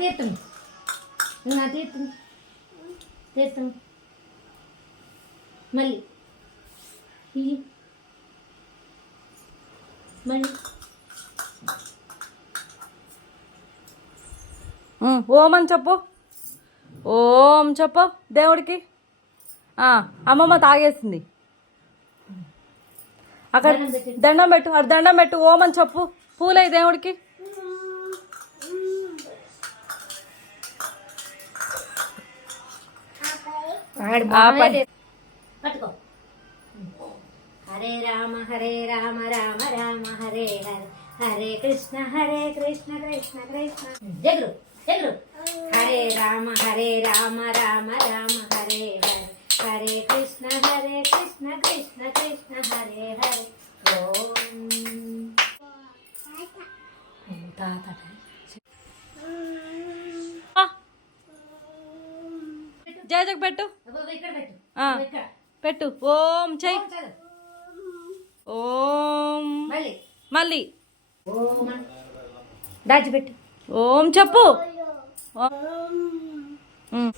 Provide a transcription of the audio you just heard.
తీర్థం నా తీర్థం తీర్థం మళ్ళీ. ఓం అని చెప్పు. ఓం చెప్పు దేవుడికి. అమ్మమ్మ తాగేసింది. అక్కడ దండం పెట్టు. దండం పెట్టు అక్కడ దండం పెట్టు ఓం అని చెప్పు. పూలే దేవుడికి. పట్టుకో. హరే రామ హరే రామ రామ రామ హరే హరే హరే కృష్ణ హరే కృష్ణ కృష్ణ కృష్ణ. జగురు జగురు హరే రామ హరే రామ రామ రామ హరే హరే హరే కృష్ణ హరే కృష్ణ కృష్ణ కృష్ణ హరే హరే. ఓం. తాత జయ జగ పెట్టు. పెట్టు. ఓం చెయ్యి ఓం మళ్ళీ. దాచిపెట్టు ఓం చెప్పు. ఓం.